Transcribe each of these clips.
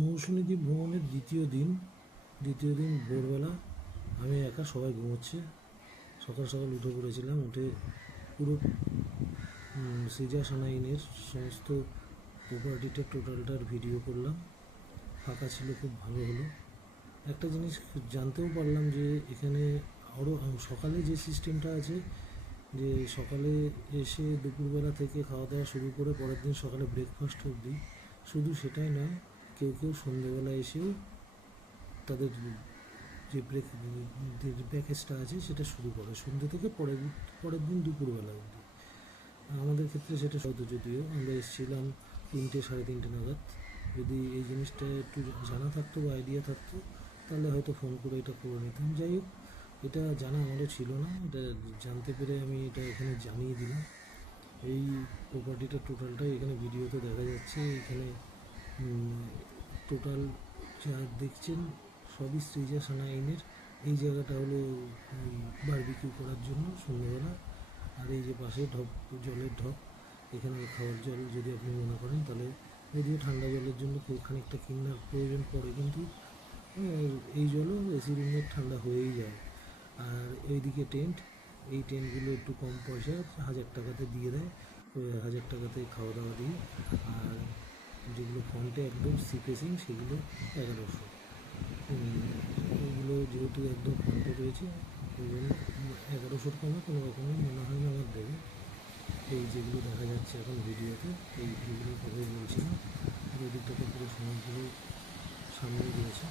মৌসুমী দ্বীপ ভ্রমণের দ্বিতীয় দিন ভোরবেলা আমি একা, সবাই ঘুমোচ্ছে। সকাল সকাল উঠে পড়েছিলাম। উঠে পুরো সৃজা সানাইনের সমস্ত প্রপার্টিটা টোটালটার ভিডিও করলাম। ফাঁকা ছিল, খুব ভালো হলো। একটা জিনিস জানতেও পারলাম যে এখানে আরও সকালে যে সিস্টেমটা আছে, যে সকালে এসে দুপুরবেলা থেকে খাওয়া দাওয়া শুরু করে পরের দিন সকালে ব্রেকফাস্ট অবধি, শুধু সেটাই নয়, কেউ কেউ সন্ধেবেলা এসেও তাদের যে প্যাকেজটা আছে সেটা শুরু করে সন্ধ্যে থেকে পরের দিন দুপুরবেলা অবধি। আমাদের ক্ষেত্রে সেটা হতো, যদিও আমরা এসেছিলাম 3টে সাড়ে 3টে নাগাদ। যদি এই জিনিসটা একটু জানা থাকতো বা আইডিয়া থাকতো তাহলে হয়তো ফোন করে এটা করে নিতাম। যাই হোক, এটা জানা আমারও ছিল না, এটা জানতে পেরে আমি এটা এখানে জানিয়ে দিলাম। এই প্রপার্টিটা টোটালটাই এখানে ভিডিওতে দেখা যাচ্ছে। এখানে টোটাল যা দেখছেন সবই সৃজা সানাইনের। এই জায়গাটা হলো বারবিকিউ করার জন্য সন্ধ্যেবেলা। আর এই যে পাশে জলের ঢপ, এখানে খাওয়ার জল যদি আপনি মনে করেন, তাহলে যদিও ঠান্ডা জলের জন্য খুব খানিকটা কিনার প্রয়োজন পড়ে, কিন্তু এই জলও এসি রুমের ঠান্ডা হয়েই যায়। আর এইদিকে টেন্ট, এই টেন্টগুলো একটু কম পয়সা 1000 টাকাতে দিয়ে দেয়, 1000 টাকাতে খাওয়া দাওয়া দিয়ে। আর যেগুলো ফ্রন্টে একদম সি ফেসিং সেগুলো 1100। এগুলো যেহেতু একদম ফ্রন্টে রয়েছে, ওই জন্য 1100 কমে কোনো রকমই মনে হয় না আমার দেবে। এই যেগুলো দেখা যাচ্ছে এখন ভিডিওতে, এই ভিডিওগুলোর কথাই বলছিলাম। আর ওদিকটাতে পুরো সমুদ্র সামনে রয়েছে।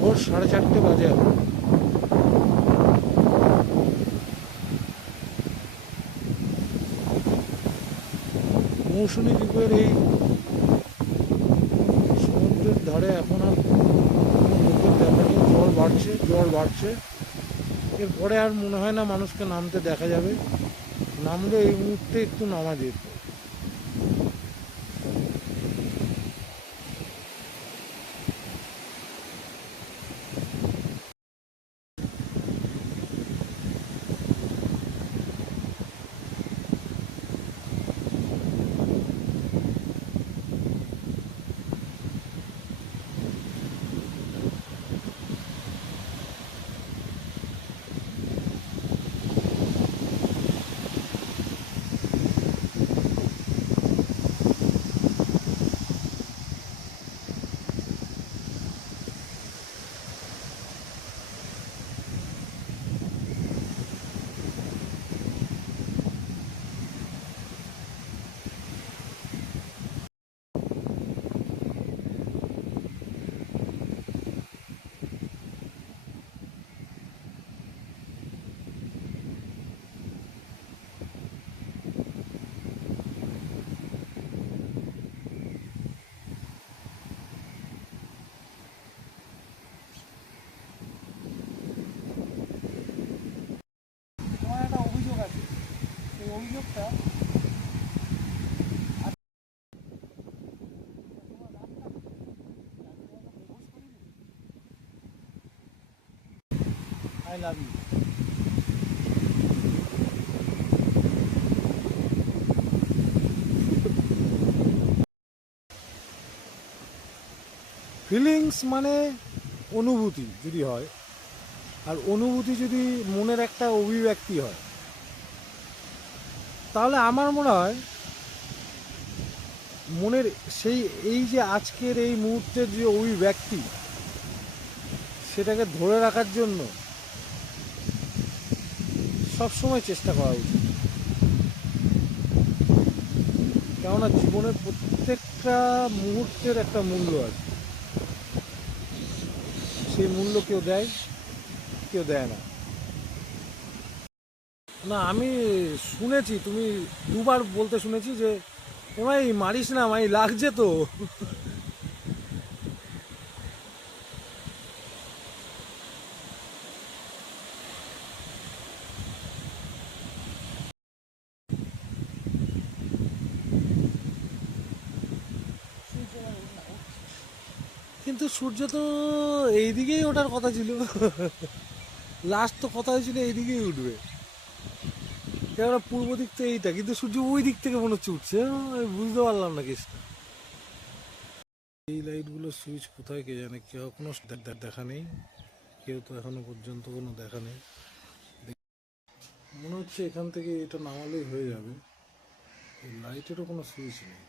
ভোর 4:30 বাজে এখন। মৌসুমী দ্বীপের এই সমুদ্রের ধারে এখন আর লোকের দেখা নেই। জল বাড়ছে। এরপরে আর মনে হয় না মানুষকে নামতে দেখা যাবে। নামলে এই মুহূর্তে একটু নামা যেত। তোমার একটা অভিযোগ আছে, এই অভিযোগটা আই লাভ ইউ। ফিলিংস মানে অনুভূতি যদি হয়, আর অনুভূতি যদি মনের একটা অভিব্যক্তি হয়, তাহলে আমার মনে হয় মনের সেই এই যে আজকের এই মুহূর্তের যে অভিব্যক্তি, সেটাকে ধরে রাখার জন্য সবসময় চেষ্টা করা উচিত। কেননা জীবনের প্রত্যেকটা মুহূর্তের একটা মূল্য আছে, সেই মূল্য কেউ দেয়, কেউ দেয় না। না, আমি শুনেছি, তুমি দুবার বলতে শুনেছি যে এমাই মারিস না, মাই লাগছে তো। কিন্তু সূর্য তো এইদিকেই ওঠার কথা ছিল, লাস্ট তো কথা হয়েছিল এইদিকেই উঠবে, কেননা পূর্ব দিক থেকে এইটা, কিন্তু সূর্য ওই দিক থেকে মনে হচ্ছে উঠছে। আমি বুঝতে পারলাম না কেসটা। এই লাইটগুলো সুইচ কোথায় কে জানে, কেউ কোনো দেখা নেই, কেউ তো এখনো পর্যন্ত কোনো দেখা নেই। মনে হচ্ছে এখান থেকে এটা নামালেই হয়ে যাবে, এই লাইটেরও কোনো সুইচ নেই।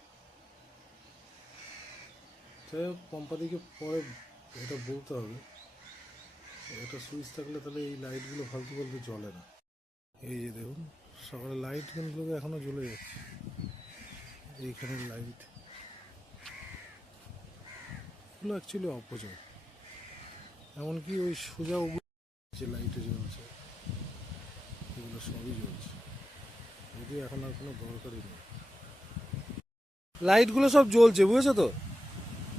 যাই হোক, কোম্পানিকে পরে এটা বলতে হবে, এটা সুইচ থাকলে তাহলে এই লাইটগুলো ফালতু ফালতু জ্বলে না। এই যে দেখুন, সকালে লাইট কিন্তু এখনো জ্বলে যাচ্ছে, এইখানের লাইট এগুলো অ্যাকচুয়ালি অপচয়। এমনকি ওই সোজা যে লাইটে জ্বলছে, এগুলো সবই জ্বলছে, যদিও এখন আর কোনো দরকারই নেই। লাইটগুলো সব জ্বলছে, বুঝেছো তো,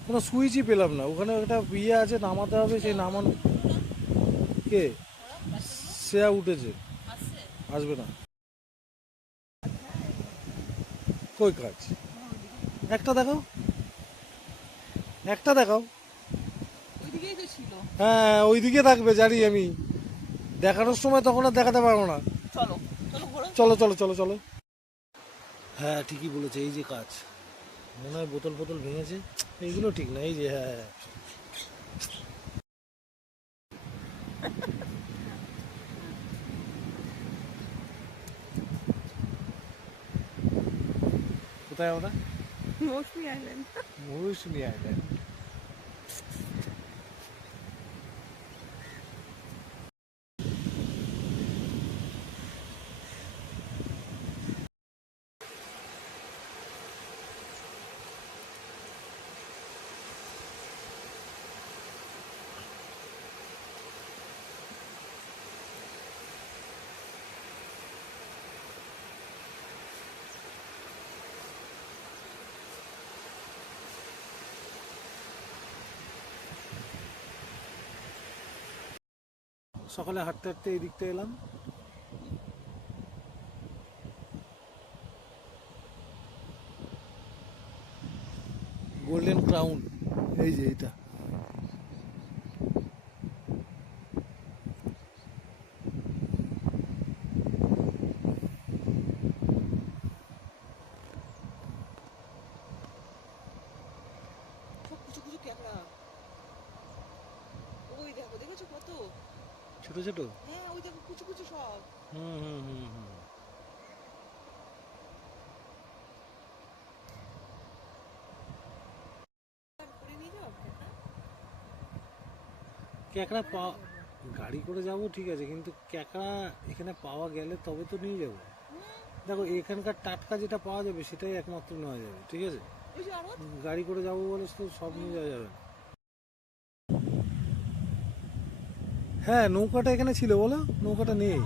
কোনো সুইচই পেলাম না। ওখানে একটা ইয়ে আছে, নামাতে হবে, সেই নামানো। কে শ্রেয়া উঠেছে, আসবে না। কই কাজ? একটা দেখাও, একটা দেখাও। হ্যাঁ, ওইদিকে থাকবে জানি আমি, দেখানোর সময় তখন আর দেখাতে পারবো না। চলো চলো চলো চলো। হ্যাঁ, ঠিকই বলেছে, এই যে কাজ, মনে হয় বোতল ফোতল ভেঙেছে, এইগুলো ঠিক না। এই যে হ্যাঁ, কোথায় আমরা? মৌসুমী আইল্যান্ড। মৌসুমী আইল্যান্ড। সকালে হাঁটতে হাঁটতে এই দিকটা এলাম, গোল্ডেন ক্রাউন, এই যে এটা। সব কুচু কুচু ক্যাকড়া। ওই দেখো, দেখেছো কত? ছোট ছোট। হ্যাঁ, ওই দেখো কুচু কুচু সব। হুম হুম হুম হুম। করে নিয়ে যাও ক্যাকড়া। ক্যাকড়া গাড়ি করে যাব ঠিক আছে, কিন্তু ক্যাকড়া এখানে পাওয়া গেলে তবে তো নিয়ে যাবো। দেখো, এখানকার টাটকা যেটা পাওয়া যাবে সেটাই একমাত্র নেওয়া যাবে, ঠিক আছে। ওই যে আরো গাড়ি করে যাবো বলে তো সব নিয়ে যাওয়া যাবে না। হ্যাঁ, নৌকাটা এখানে ছিল, বলো, নৌকাটা নেই।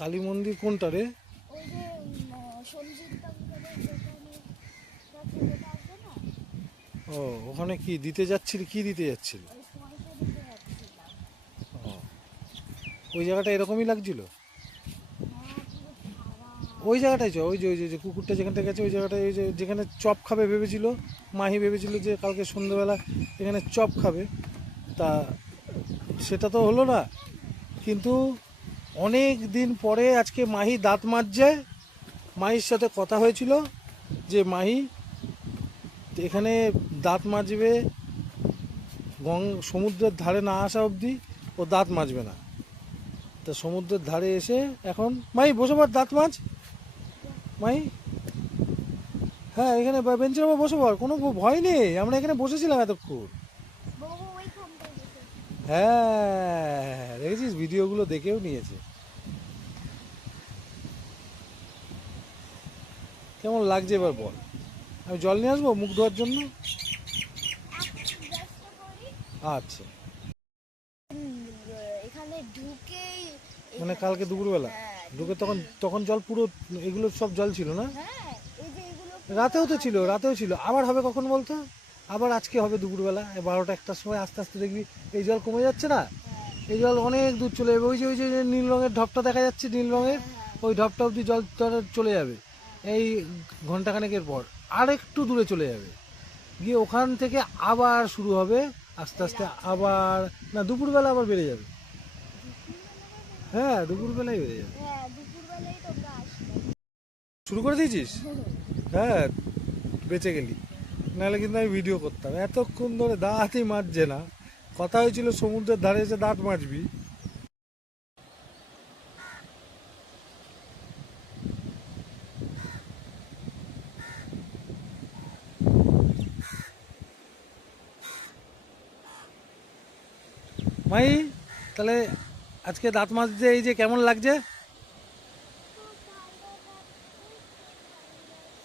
কালী মন্দির কোনটা রে? ওই যে সঞ্জিত দোকানের ছেলেটা আছে না, ও, ওখানে কি দিতে যাচ্ছিল, কি দিতে যাচ্ছিল? ওই পয়সা দিতে যাচ্ছিলাম। ও, ওই জায়গাটা এরকমই লাগছিল। হ্যাঁ, পুরো খারাপ। ওই জায়গাটাই ওই যে যে কুকুরটা যেখানটা গেছে ওই জায়গাটায়, ওই যে যেখানে চপ খাবে ভেবেছিল, মাহি ভেবেছিল যে কালকে সন্ধ্যেবেলা এখানে চপ খাবে, তা সেটা তো হলো না। কিন্তু অনেক দিন পরে আজকে মাহি দাঁত মাজছে। মাহির সাথে কথা হয়েছিল যে মাহি এখানে দাঁত মাজবে, সমুদ্রের ধারে না আসা অবধি ও দাঁত মাজবে না। তা সমুদ্রের ধারে এসে এখন মাহি বসে পড়, দাঁত মাজ মাহি। হ্যাঁ, এখানে বেঞ্চের উপর বসে পড়, কোনো ভয় নেই, আমরা এখানে বসেছিলাম এতক্ষণ। বাবা ওইখানটায় বসে। হ্যাঁ, দেখেছিস, ভিডিওগুলো দেখেও নিয়েছে। কেমন লাগছে এবার বল? আমি জল নিয়ে আসবো মুখ ধোয়ার জন্য? এখন ব্রাশটা করি। আচ্ছা, এখানে ঢুকেই মানে কালকে দুপুরবেলা হ্যাঁ, ঢুকে তখন জল পুরো, এগুলো সব জল ছিল না? হ্যাঁ, এই যে এগুলো রাতেও তো ছিল, রাতেও ছিল, আবার হবে কখন বলতো? আবার আজকে হবে দুপুরবেলা 12টা 1টার সময়, আস্তে আস্তে দেখবি এই জল কমে যাচ্ছে না, এই জল অনেক দূর চলে যাবে। ওই যে নীল রঙের ঢপটা দেখা যাচ্ছে, নীল রঙের ওই ঢপটা অবধি জল চলে যাবে। এই ঘন্টাখানেকের পর আর একটু দূরে চলে যাবে, গিয়ে ওখান থেকে আবার শুরু হবে আস্তে আস্তে, আবার না দুপুরবেলা আবার বেড়ে যাবে। হ্যাঁ, দুপুরবেলায় বেড়ে যাবে। হ্যাঁ, দুপুরবেলায় তোমরা আসবে। শুরু করে দিয়েছিস? হ্যাঁ, বেঁচে গেলি, নাহলে কিন্তু আমি ভিডিও করতাম। এতক্ষণ ধরে দাঁতই মাজছে না, কথা হয়েছিল সমুদ্রের ধারে এসে দাঁত মাজবি। মাই, তাহলে আজকে দাঁত মাজতে এই যে কেমন লাগছে?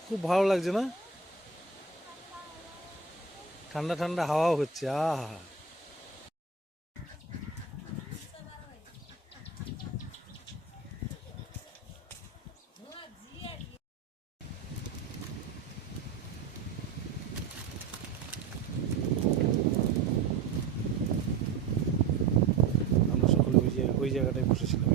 খুব ভালো লাগছে না? ঠান্ডা ঠান্ডা হাওয়াও হচ্ছে, আহা। আমরা সকলে ওই জায়গাটায় বসেছিলাম।